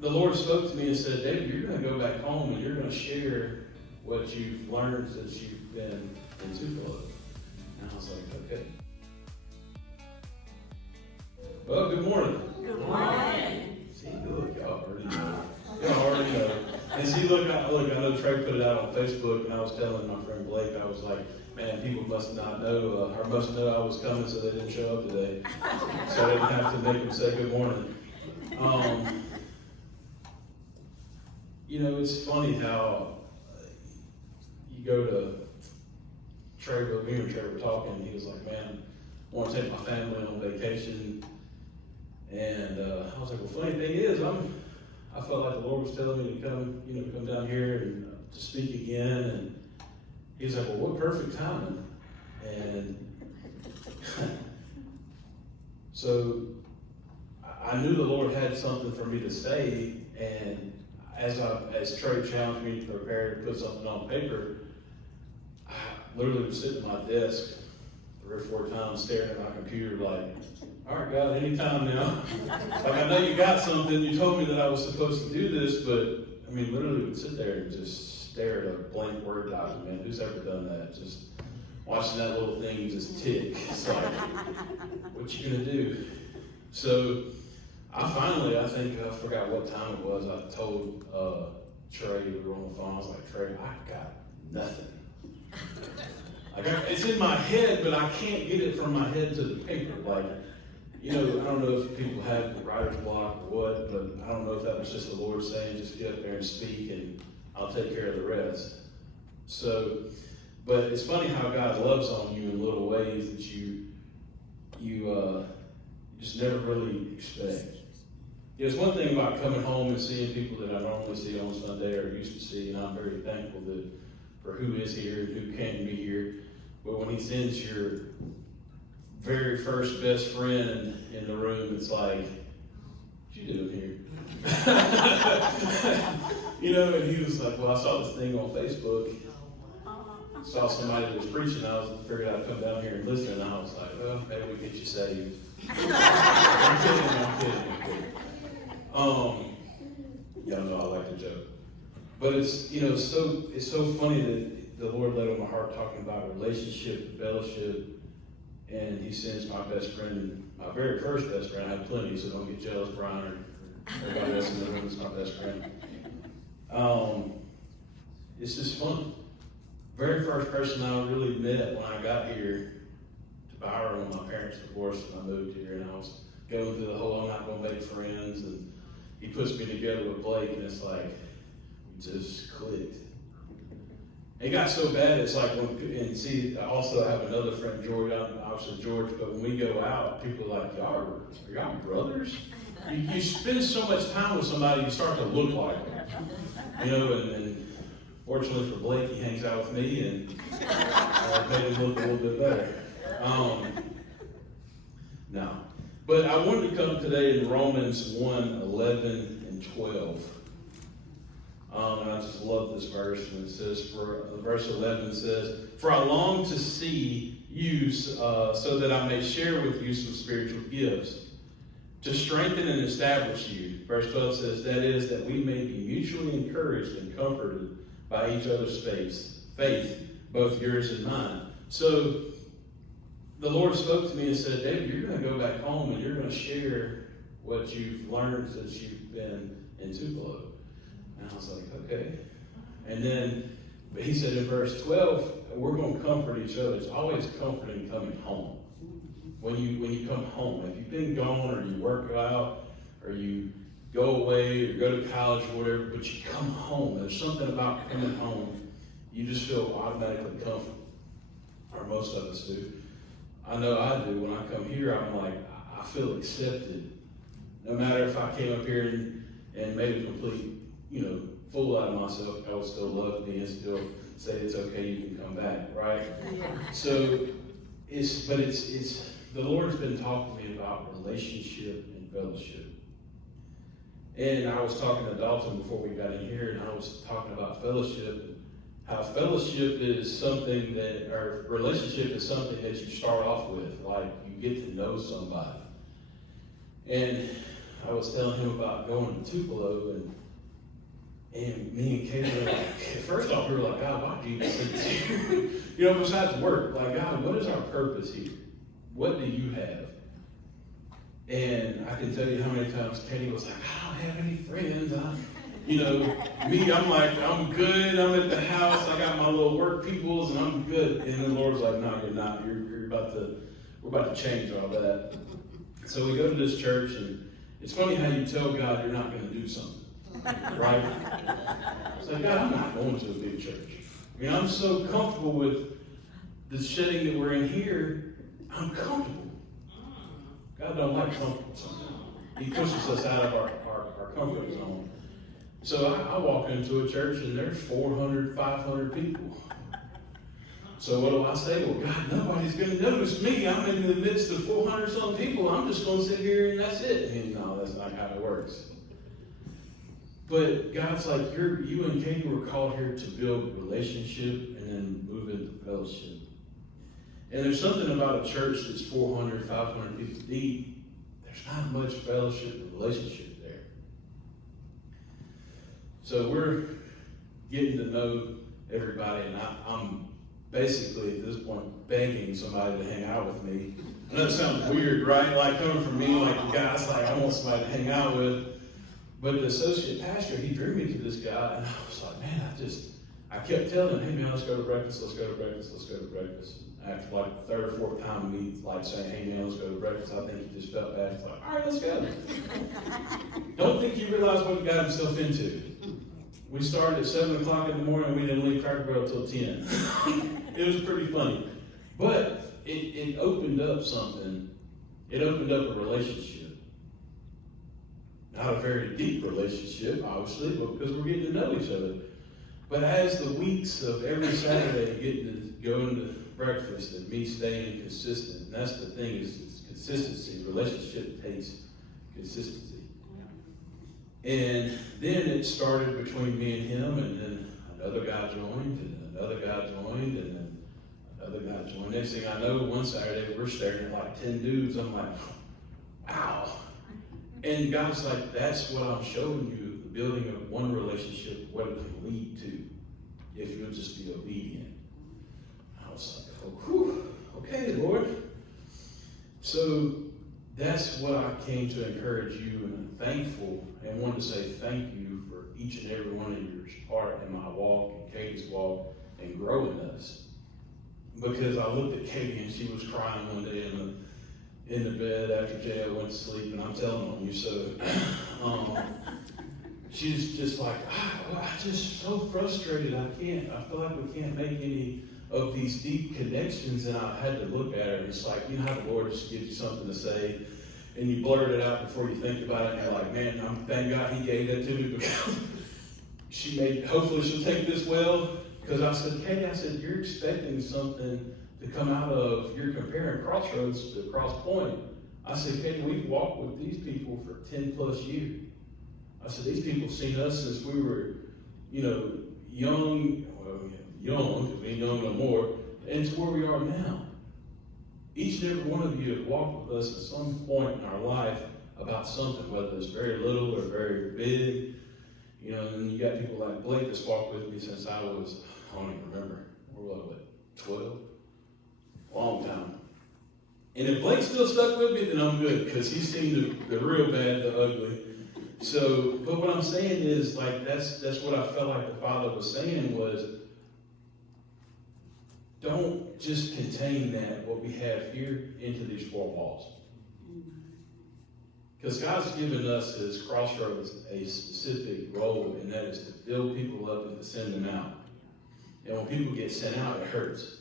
the Lord spoke to me and said, David, you're going to go back home and you're going to share what you've learned since you've been in Tupelo. And I was like, okay. Well, good morning. Good morning. See, look, y'all already know. Y'all already know. And see, look, I know Trey put it out on Facebook, and I was telling my friend Blake, I was like, man, people must not know, or must know I was coming, so they didn't show up today. So I didn't have to make them say good morning. You know, it's funny how you go to Trey, me and Trey were talking, and he was like, man, I want to take my family on vacation. And I was like, well, funny thing is, I felt like the Lord was telling me to come down here and to speak again. And he was like, well, what perfect timing. And so I knew the Lord had something for me to say. And as Trey challenged me to prepare to put something on paper, I literally was sitting at my desk 3 or 4 times staring at my computer like, all right, God, anytime now. Like, I know you got something. You told me that I was supposed to do this, but, I mean, literally would sit there and just stare at a blank Word document. Who's ever done that? Just watching that little thing just tick. It's like, what you gonna do? So, I forgot what time it was. I told Trey, we were on the phone, I was like, Trey, I got nothing. It's in my head, but I can't get it from my head to the paper. Like, you know, I don't know if people have writer's block or what, but I don't know if that was just the Lord saying, just get up there and speak and I'll take care of the rest. So, but it's funny how God loves on you in little ways that you just never really expect. You know, it's one thing about coming home and seeing people that I normally see on Sunday or used to see, and I'm very thankful for who is here and who can be here. But when he sends your very first best friend in the room, it's like, what you doing here? You know, and he was like, well, I saw this thing on Facebook. Saw somebody that was preaching. I figured I'd come down here and listen. And I was like, well, maybe we get you saved. I'm kidding. Y'all know I like to joke. But it's, you know, it's so funny that the Lord laid on my heart talking about relationship, fellowship, and he sends my best friend, my very first best friend. I have plenty, so don't get jealous, Brian, or everybody else in the room is my best friend. It's just fun. Very first person I really met when I got here to Byron when my parents divorced and I moved here, and I was going through the whole I'm not going to make friends, and he puts me together with Blake, and it's like, we just clicked. It got so bad, it's like, I also have another friend, George, obviously George, but when we go out, people are like, are y'all brothers? You spend so much time with somebody, you start to look like them. You know, and fortunately for Blake, he hangs out with me, and made him look a little bit better. No. But I wanted to come today in Romans 1:11 and 12. And I just love this verse. And it says, verse 11 says, for I long to see you so that I may share with you some spiritual gifts, to strengthen and establish you. Verse 12 says, that is, that we may be mutually encouraged and comforted by each other's faith, both yours and mine. So the Lord spoke to me and said, David, you're going to go back home and you're going to share what you've learned since you've been in Tupelo. And I was like, okay. And then, but he said in verse 12, we're going to comfort each other. It's always comforting coming home. When you come home, if you've been gone or you work out or you go away or go to college or whatever, but you come home, there's something about coming home, you just feel automatically comfortable. Or most of us do. I know I do. When I come here, I'm like, I feel accepted. No matter if I came up here and made a complete, fool out of myself, I would still love me and still say it's okay, you can come back, right? Yeah. So it's the Lord's been talking to me about relationship and fellowship. And I was talking to Dalton before we got in here, and I was talking about fellowship. How fellowship is something or relationship is something that you start off with, like you get to know somebody. And I was telling him about going to Tupelo, and me and Katie were like, first off, we were like, God, why do you send us here? You know, besides work, like, God, what is our purpose here? What do you have? And I can tell you how many times Katie was like, I don't have any friends. I'm like, I'm good. I'm at the house. I got my little work peoples, and I'm good. And the Lord's like, no, you're not. We're about to change all that. So we go to this church, and it's funny how you tell God you're not going to do something. Right? It's like, God, I'm not going to a big church. I mean, I'm so comfortable with the setting that we're in here. I'm comfortable. God don't like comfort sometimes. He pushes us out of our comfort zone. So I walk into a church and there's 400, 500 people. So what do I say? Well, God, nobody's going to notice me. I'm in the midst of 400 some people. I'm just going to sit here and that's it. And no, that's not how it works. But God's like, you and Katie were called here to build relationship and then move into fellowship. And there's something about a church that's 400, 500 people deep. There's not much fellowship and relationship there. So we're getting to know everybody, and I'm basically at this point begging somebody to hang out with me. I know it sounds weird, right? Like coming from me, like the guy's like, I want somebody to hang out with. But the associate pastor, he drew me to this guy, and I was like, man, I kept telling him, hey man, let's go to breakfast, let's go to breakfast, let's go to breakfast. After like the third or fourth time me like saying, hey man, let's go to breakfast, I think he just felt bad. He's like, all right, let's go. Don't think he realized what he got himself into. We started at 7 o'clock in the morning, we didn't leave Cracker Barrel till 10. It was pretty funny. But it opened up something. It opened up a relationship. Not a very deep relationship, obviously, but because we're getting to know each other. But as the weeks of every Saturday getting to go into breakfast and me staying consistent, and that's the thing, is consistency. Relationship takes consistency. And then it started between me and him, and then another guy joined, and another guy joined, and then another guy joined. Next thing I know, one Saturday we're staring at like 10 dudes. I'm like, wow. And God's like, that's what I'm showing you, the building of one relationship, what it can lead to if you'll just be obedient. I was like, oh, whew, okay, Lord. So that's what I came to encourage you, and I'm thankful and wanted to say thank you for each and every one of your part in my walk and Katie's walk and growing us. Because I looked at Katie and she was crying one day in the bed after JL went to sleep, and I'm telling on you, so she's just like, I'm just so frustrated. I feel like we can't make any of these deep connections, and I had to look at her, and it's like, you know how the Lord just gives you something to say, and you blurt it out before you think about it, and you're like, man, thank God he gave that to me, because hopefully she'll take this well, because I said, Katie, you're expecting something to come out of, you're comparing Crossroads to Cross Point. I said, Katie, we've walked with these people for 10 plus years. I said, these people have seen us since we were, young, because we ain't young no more, and to where we are now. Each and every one of you have walked with us at some point in our life about something, whether it's very little or very big. And you got people like Blake that's walked with me since I don't even remember, 12? Long time. And if Blake's still stuck with me, then I'm good, because he's seen the real bad, the ugly. So, but what I'm saying is, like, that's what I felt like the Father was saying was, don't just contain what we have here into these four walls. Because God's given us as Crossroads a specific role, and that is to build people up and to send them out. And when people get sent out, it hurts.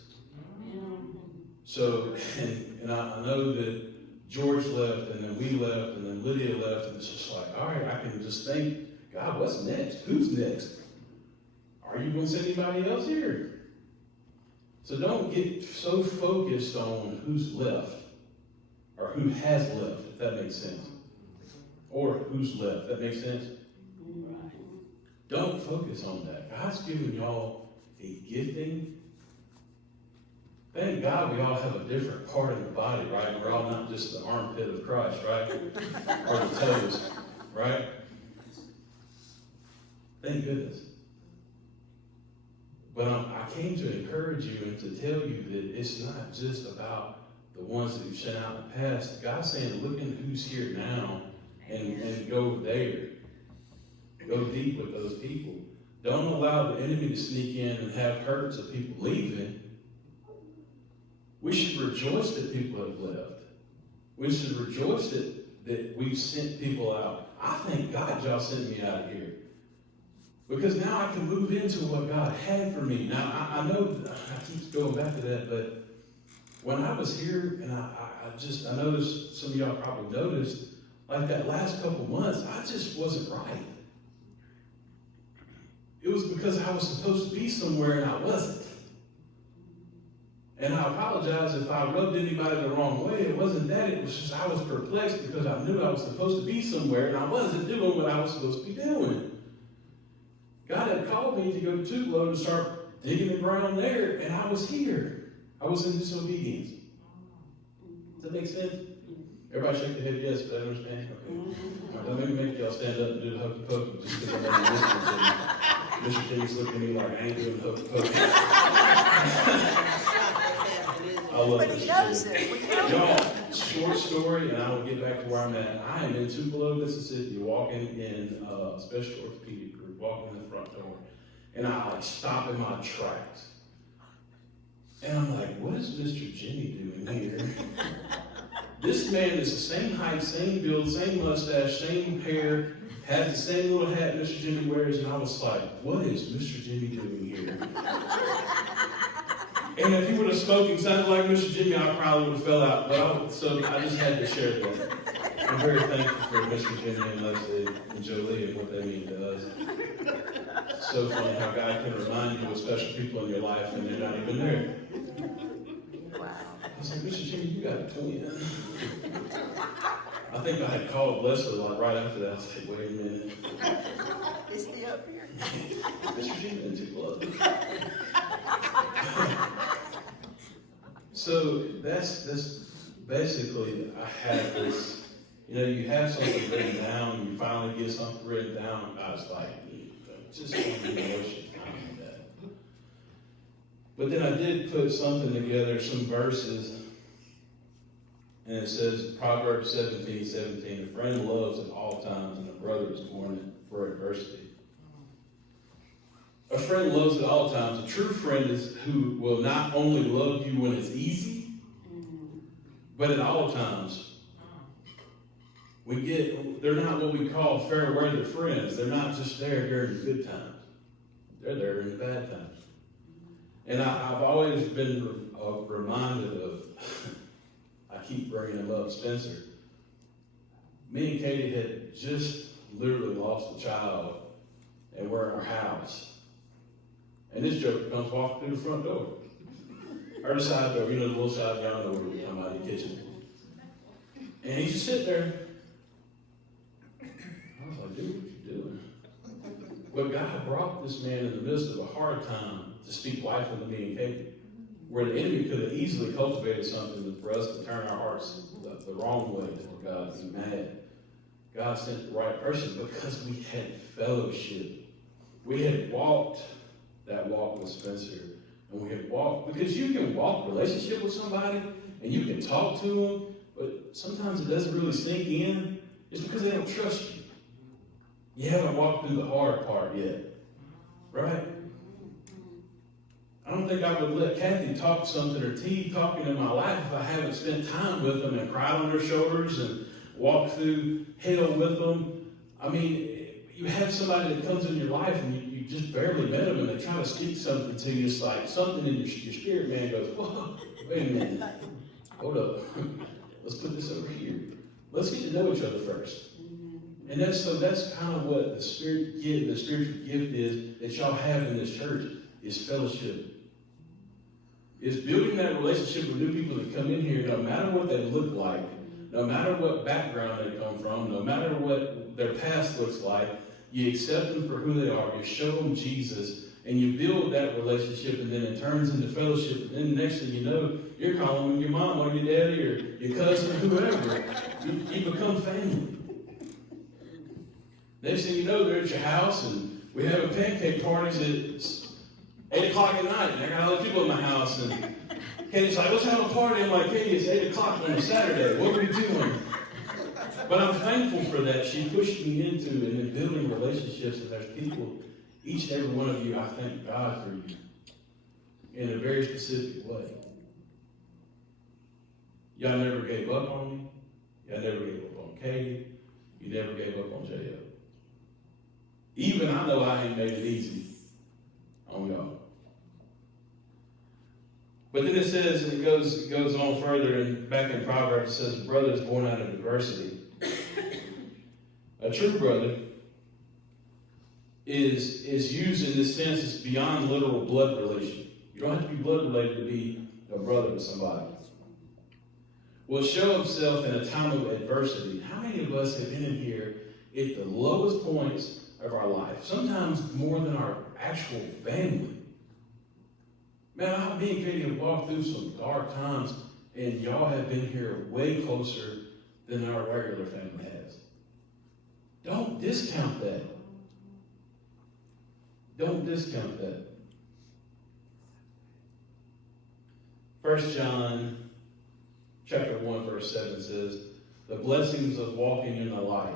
So, and I know that George left, and then we left, and then Lydia left, and it's just like, all right, I can just think, God, what's next? Who's next? Are you going to send anybody else here? So don't get so focused on who's left, or who has left, if that makes sense. Or who's left, that makes sense? Right. Don't focus on that. God's given y'all a gifting Thank God we all have a different part of the body, right? We're all not just the armpit of Christ, right? Or the toes, right? Thank goodness. But I came to encourage you and to tell you that it's not just about the ones that you've sent out in the past. God's saying, look at who's here now and go there. Go deep with those people. Don't allow the enemy to sneak in and have hurts of people leaving. We should rejoice that people have left. We should rejoice that we've sent people out. I thank God y'all sent me out of here. Because now I can move into what God had for me. Now, I know I keep going back to that, but when I was here, and I noticed, some of y'all probably noticed, like that last couple months, I just wasn't right. It was because I was supposed to be somewhere and I wasn't. And I apologize if I rubbed anybody the wrong way. It wasn't that. It was just I was perplexed because I knew I was supposed to be somewhere and I wasn't doing what I was supposed to be doing. God had called me to go to Tupelo to start digging the ground there, and I was here. I was in disobedience. Does that make sense? Everybody shake their head yes, but I understand. Okay. Don't make y'all stand up and do the hokey pokey just because I'm not listening to you. Mr. King's looking at me like I ain't doing hokey pokey. I love But he knows it. Y'all, short story, and I will get back to where I'm at. I am in Tupelo, Mississippi, walking in a special orthopedic group, walking in the front door. And I stop in my tracks. And I'm like, what is Mr. Jimmy doing here? This man is the same height, same build, same mustache, same hair, has the same little hat Mr. Jimmy wears, and I was like, what is Mr. Jimmy doing here? And if he would have spoken and sounded like Mr. Jimmy, I probably would have fell out. So I just had to share that. I'm very thankful for Mr. Jimmy and Leslie and Jolie and what they mean to us. It's so funny how God can remind you of special people in your life and they're not even there. Wow. I was like, Mr. Jimmy, you got a twin. I think I had called Leslie like right after that. I was like, wait a minute. Is he up here? Mr. Jimmy and Tupelo. So that's basically, I had this, you have something written down, you finally get something written down, I was like, just don't waste your time with that. But then I did put something together, some verses, and it says, Proverbs 17:17, a friend loves at all times, and a brother is born for adversity. A friend loves at all times. A true friend is who will not only love you when it's easy, but at all times. They're not what we call fair weather friends. They're not just there during the good times. They're there in the bad times. And I've always been reminded of, I keep bringing him up, Spencer. Me and Katie had just literally lost a child, and we're in our house. And this joker comes walking through the front door. Or the side door, the little side door that we come out of the kitchen. And he's just sitting there. I was like, dude, what you doing? But God brought this man in the midst of a hard time to speak life into me and Katie. Where the enemy could have easily cultivated something for us to turn our hearts the wrong way toward God and be mad. God sent the right person because we had fellowship. We had walked that walk with Spencer. And we had walked, because you can walk a relationship with somebody and you can talk to them, but sometimes it doesn't really sink in. It's because they don't trust you. You haven't walked through the hard part yet, right? I don't think I would let Kathy talk something or T talking in my life if I haven't spent time with them and cried on their shoulders and walked through hell with them. I mean, you have somebody that comes in your life and you just barely met them and they try to speak something to you. It's like something in your spirit man goes, whoa, wait a minute, hold up. Let's put this over here. Let's get to know each other first. And that's kind of what the spiritual gift is that y'all have in this church is fellowship. Is building that relationship with new people that come in here, no matter what they look like, no matter what background they come from, no matter what their past looks like, you accept them for who they are, you show them Jesus, and you build that relationship, and then it turns into fellowship, and then the next thing you know, you're calling your mom or your daddy or your cousin or whoever. You become family. Next thing you know, they're at your house, and we have a pancake parties at 8 o'clock at night, and I got other people in my house, and Katie's like, let's have a party. I'm like, Katie, it's 8 o'clock on a Saturday. What are we doing? But I'm thankful for that. She pushed me into and in building relationships, and there's people, each and every one of you, I thank God for you in a very specific way. Y'all never gave up on me. Y'all never gave up on Katie. You never gave up on J.O. Even I know I ain't made it easy on y'all. But then it says, and it goes on further, and back in Proverbs it says, brother is born out of adversity. A true brother is used in this sense, it's beyond literal blood relation. You don't have to be blood related to be a brother to somebody. Will show himself in a time of adversity. How many of us have been in here at the lowest points of our life? Sometimes more than our actual family. Man, me and Katie have walked through some dark times, and y'all have been here way closer than our regular family has. Don't discount that. Don't discount that. 1 John chapter 1, verse 7 says, the blessings of walking in the light.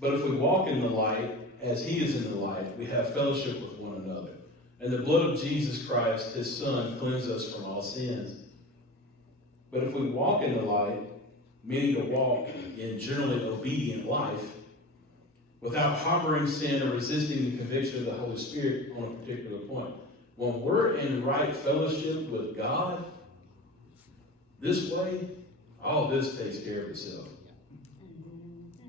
But if we walk in the light, as he is in the light, we have fellowship with one another. And the blood of Jesus Christ, his Son, cleanses us from all sins. But if we walk in the light, meaning to walk in generally obedient life, without harboring sin or resisting the conviction of the Holy Spirit on a particular point, when we're in right fellowship with God, this way, all this takes care of itself.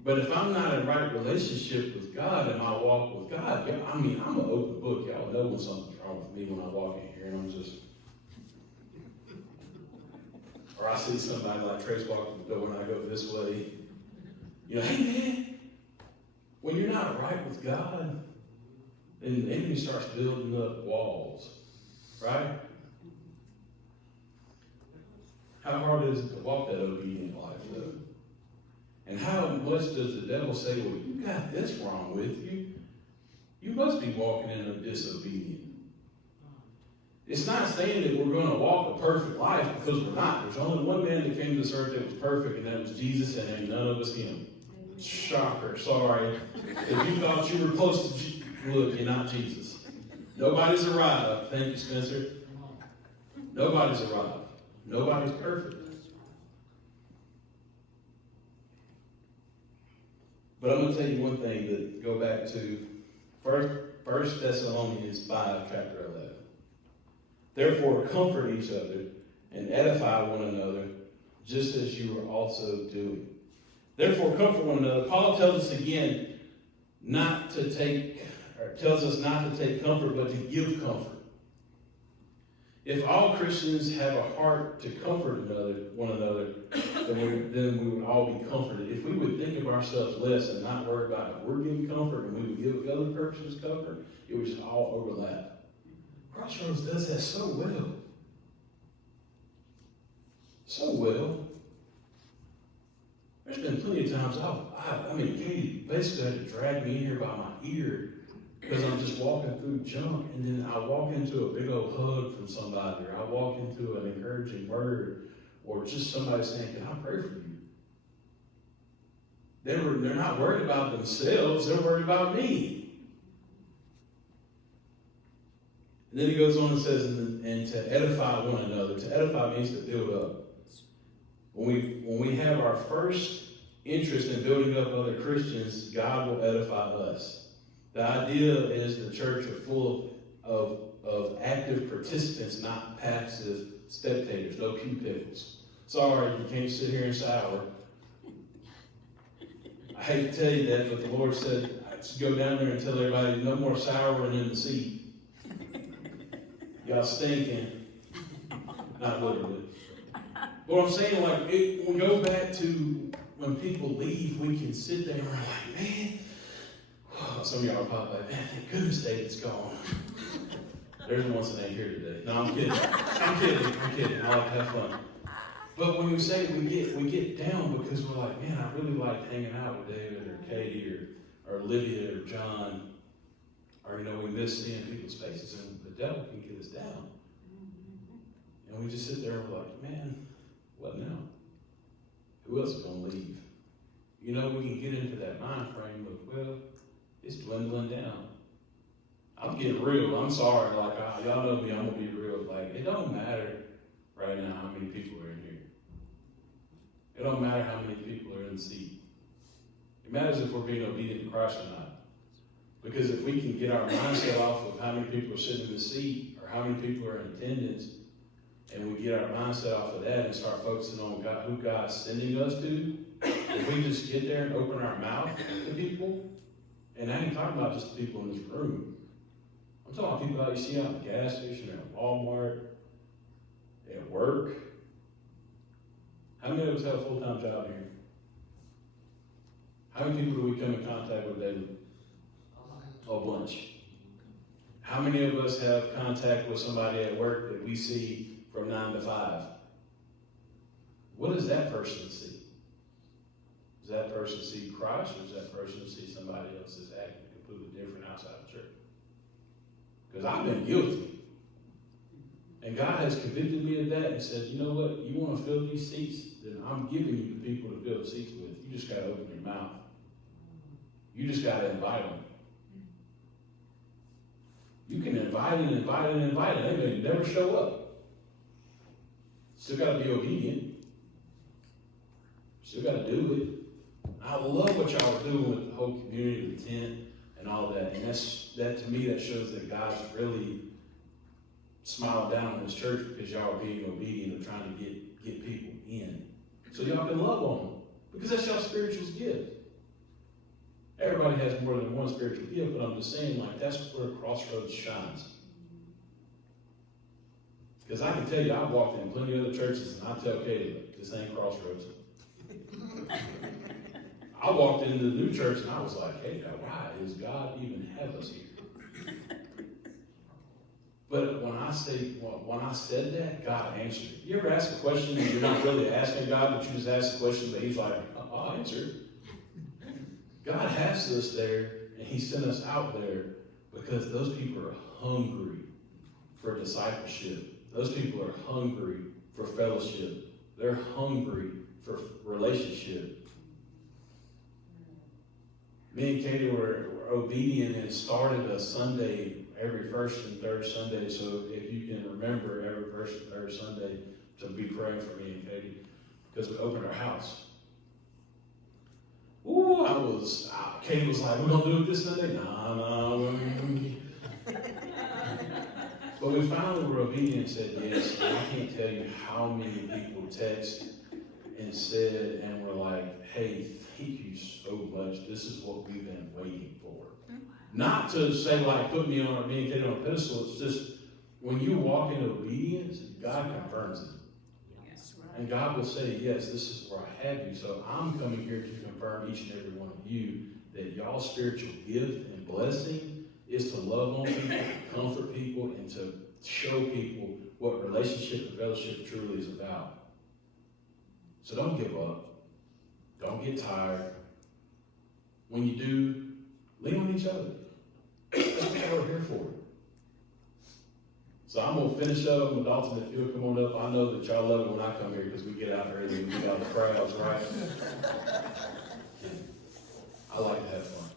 But if I'm not in right relationship with God and I walk with God, I'm an open book. Y'all know when something's wrong with me when I walk in here and I'm just, or I see somebody like Trace walking the door when I go this way. You know, hey man, when you're not right with God, then the enemy starts building up walls, right? How hard is it to walk that obedient life, though? And how much does the devil say, well, you got this wrong with you? You must be walking in a disobedient. It's not saying that we're going to walk a perfect life, because we're not. There's only one man that came to this earth that was perfect, and that was Jesus, and ain't none of us him. Shocker, sorry. If you thought you were close to Jesus, look, you're not Jesus. Nobody's arrived. Thank you, Spencer. Nobody's arrived. Nobody's perfect. But I'm going to tell you one thing that go back to 1 Thessalonians 5, chapter 11. Therefore, comfort each other and edify one another, just as you are also doing. Therefore, comfort one another. Paul tells us again tells us not to take comfort, but to give comfort. If all Christians have a heart to comfort one another, then we would all be comforted. If we would think of ourselves less and not worry about if we're giving comfort and we would give other persons comfort, it would just all overlap. Crossroads does that so well. So well. There's been plenty of times Katie basically had to drag me in here by my ear because I'm just walking through junk, and then I walk into a big old hug from somebody, or I walk into an encouraging word, or just somebody saying, can I pray for you? They're not worried about themselves, they're worried about me. And then he goes on and says, and to edify one another. To edify means to build up. When we have our first interest in building up other Christians, God will edify us. The idea is the church are full of active participants, not passive spectators, no pew pickles. Sorry, you can't sit here and sour. I hate to tell you that, but the Lord said, go down there and tell everybody, no more souring in the seat. Y'all stinking. Not literally. But what I'm saying, we go back to when people leave, we can sit there and we're like, man, some of y'all are probably like, man, thank goodness David's gone. There's one that ain't here today. No, I'm kidding. I'm kidding. I like to have fun. But when we say we get down because we're like, man, I really like hanging out with David or Katie or Olivia or John, or we miss seeing people's faces, and the devil can get us down. And we just sit there and we're like, man, what now? Who else is going to leave? We can get into that mind frame of, well, it's dwindling down. I'm getting real. I'm sorry. Like, y'all know me, I'm going to be real. Like, it don't matter right now how many people are in here. It don't matter how many people are in the seat. It matters if we're being obedient to Christ or not. Because if we can get our mindset off of how many people are sitting in the seat or how many people are in attendance, and we get our mindset off of that and start focusing on God, who God's sending us to, if we just get there and open our mouth to people, and I ain't talking about just the people in this room. I'm talking about people that you see out at the gas station, at Walmart, at work. How many of us have a full-time job here? How many people do we come in contact with daily? A bunch. How many of us have contact with somebody at work that we see from 9 to 5? What does that person see? Does that person see Christ, or does that person see somebody else that's acting completely different outside the church? Because I've been guilty. And God has convicted me of that and said, you know what, you want to fill these seats? Then I'm giving you the people to fill the seats with. You just got to open your mouth. You just got to invite them. You can invite and invite and invite them. They may never show up. Still got to be obedient. Still got to do it. I love what y'all are doing with the whole community, the tent, and all that. And that to me, that shows that God's really smiling down on His church because y'all are being obedient and trying to get people in. So y'all can love on them. Because that's y'all's spiritual gift. Everybody has more than one spiritual gift, but I'm just saying, like, that's where Crossroads shines. Because I can tell you, I've walked in plenty of other churches, and I tell Katie, look, this ain't Crossroads. I walked into the new church, and I was like, hey, why does God even have us here? But when I said that, God answered it. You ever ask a question and you're not really asking God, but you just ask the question, but He's like, I'll answer it. God has us there, and He sent us out there because those people are hungry for discipleship. Those people are hungry for fellowship. They're hungry for relationship. Me and Katie were obedient and started a Sunday every first and third Sunday. So if you can remember every first and third Sunday to be praying for me and Katie, because we opened our house. Ooh, Katie was like, we're going to do it this Sunday? No. But we finally were obedient and said yes. And I can't tell you how many people text and said, and were like, hey, thank you so much. This is what we've been waiting for. Not to say, like, put me on me and Katie on a pedestal. It's just, when you walk in obedience, God confirms it. And God will say, yes, this is where I have you. So I'm coming here to confirm each and every one of you that y'all's spiritual gift and blessing is to love on people, to comfort people, and to show people what relationship and fellowship truly is about. So don't give up. Don't get tired. When you do, lean on each other. That's what we're here for. So I'm going to finish up with Dalton. If you'll come on up. I know that y'all love it when I come here because we get out early and we get out the crowds, right? I like to have fun.